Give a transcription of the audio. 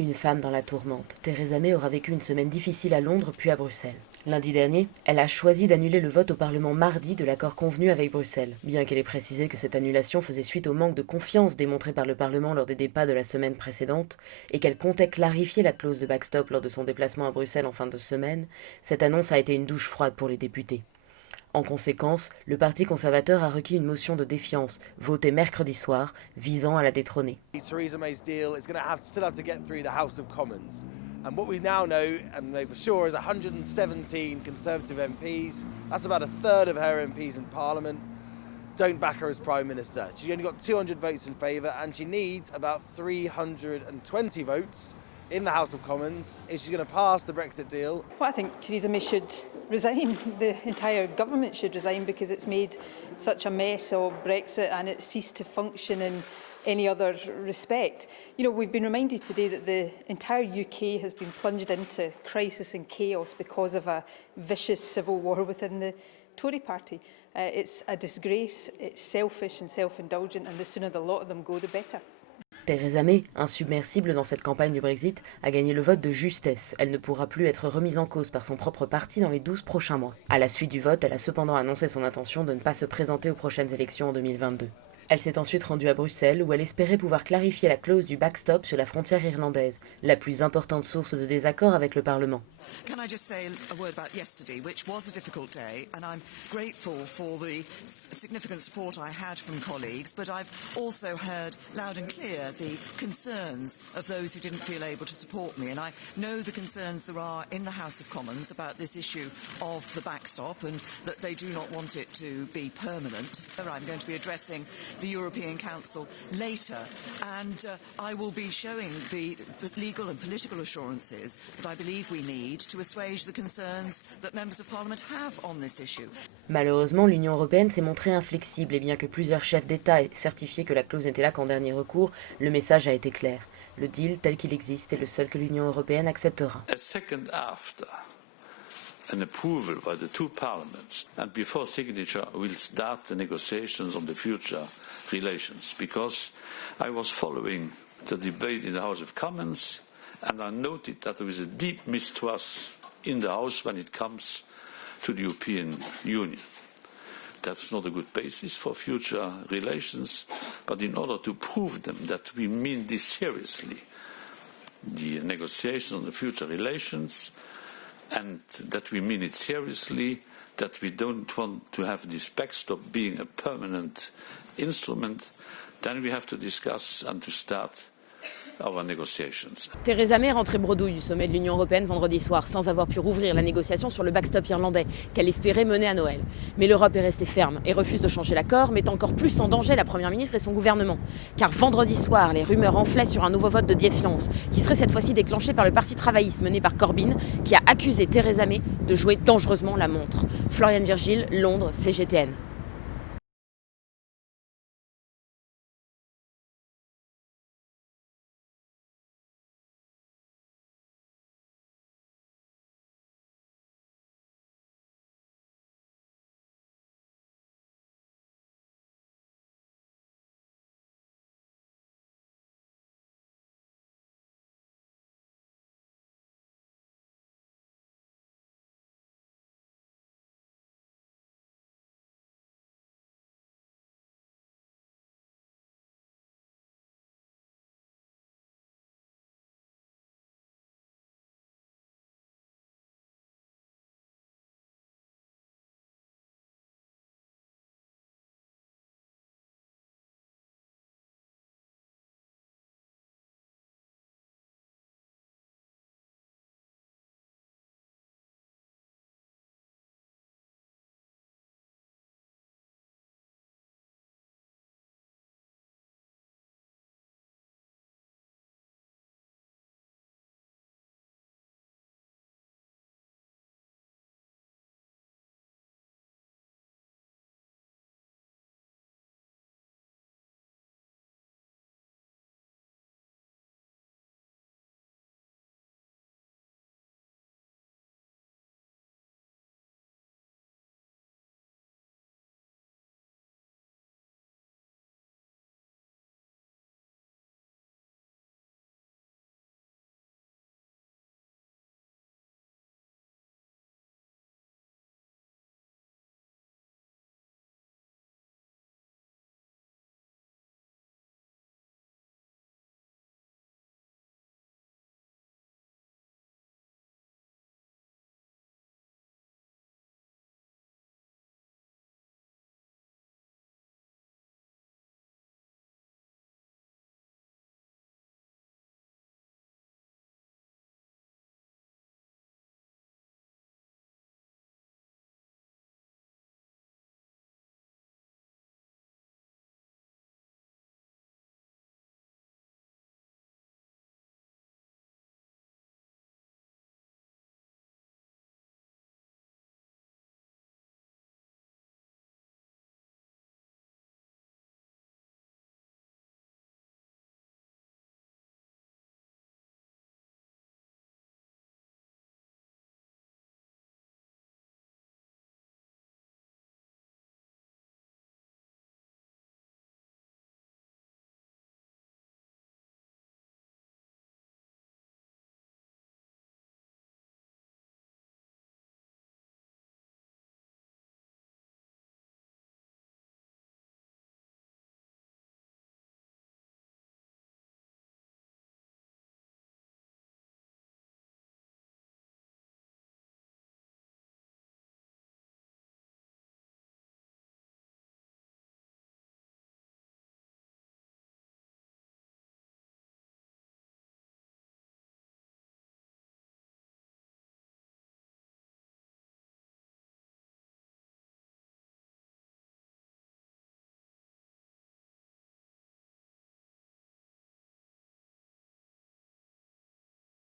Une femme dans la tourmente, Theresa May aura vécu une semaine difficile à Londres puis à Bruxelles. Lundi dernier, elle a choisi d'annuler le vote au Parlement mardi de l'accord convenu avec Bruxelles, bien qu'elle ait précisé que cette annulation faisait suite au manque de confiance démontré par le Parlement lors des débats de la semaine précédente et qu'elle comptait clarifier la clause de backstop lors de son déplacement à Bruxelles en fin de semaine. Cette annonce a été une douche froide pour les députés. En conséquence, le Parti conservateur a requis une motion de défiance, votée mercredi soir, visant à la détrôner. Theresa May's deal is going to still have to get through the House of Commons. And what we now know, and know for sure, is 117 Conservative MPs, that's about a third of her MPs in Parliament, don't back her as Prime Minister. She's only got 200 votes in favour, and she needs about 320 votes in the House of Commons if she's going to pass the Brexit deal. Well, I think Theresa May should resign. The entire government should resign because it's made such a mess of Brexit and it's ceased to function in any other respect. You know, we've been reminded today that the entire UK has been plunged into crisis and chaos because of a vicious civil war within the Tory party. It's a disgrace, it's selfish and self-indulgent, and the sooner the lot of them go, the better. Theresa May, insubmersible dans cette campagne du Brexit, a gagné le vote de justesse. Elle ne pourra plus être remise en cause par son propre parti dans les 12 prochains mois. À la suite du vote, elle a cependant annoncé son intention de ne pas se présenter aux prochaines élections en 2022. Elle s'est ensuite rendue à Bruxelles où elle espérait pouvoir clarifier la clause du backstop sur la frontière irlandaise, la plus importante source de désaccord avec le Parlement. Can I just say a word about yesterday, which was a difficult day, and I'm grateful for the significant support I had from colleagues, but I've also heard loud and clear the concerns of those who didn't feel able to support me, and I know the concerns there are in the House of Commons about this issue of the backstop and that they do not want it to be permanent. I'm going to be addressing the European Council later, and I will be showing the legal and political assurances that I believe we need to assuage the concerns that members of Parliament have on this issue. Malheureusement, l'Union européenne s'est montrée inflexible et bien que plusieurs chefs d'État aient certifié que la clause n'était là qu'en dernier recours, le message a été clair. Le deal tel qu'il existe est le seul que l'Union européenne acceptera. A second after an approval by the two parliaments and before signature we'll start the negotiations on the future relations, because I was following the debate in the House of Commons and I noted that there is a deep mistrust in the House when it comes to the European Union. That's not a good basis for future relations, but in order to prove them that we mean this seriously, the negotiations on the future relations, and that we mean it seriously, that we don't want to have this backstop being a permanent instrument, then we have to discuss and to start our negotiations. Theresa May est rentrée bredouille du sommet de l'Union européenne vendredi soir sans avoir pu rouvrir la négociation sur le backstop irlandais qu'elle espérait mener à Noël. Mais l'Europe est restée ferme et refuse de changer l'accord, mettant encore plus en danger la Première ministre et son gouvernement. Car vendredi soir, les rumeurs enflaient sur un nouveau vote de défiance qui serait cette fois-ci déclenché par le Parti travailliste mené par Corbyn qui a accusé Theresa May de jouer dangereusement la montre. Floriane Virgile, Londres, CGTN.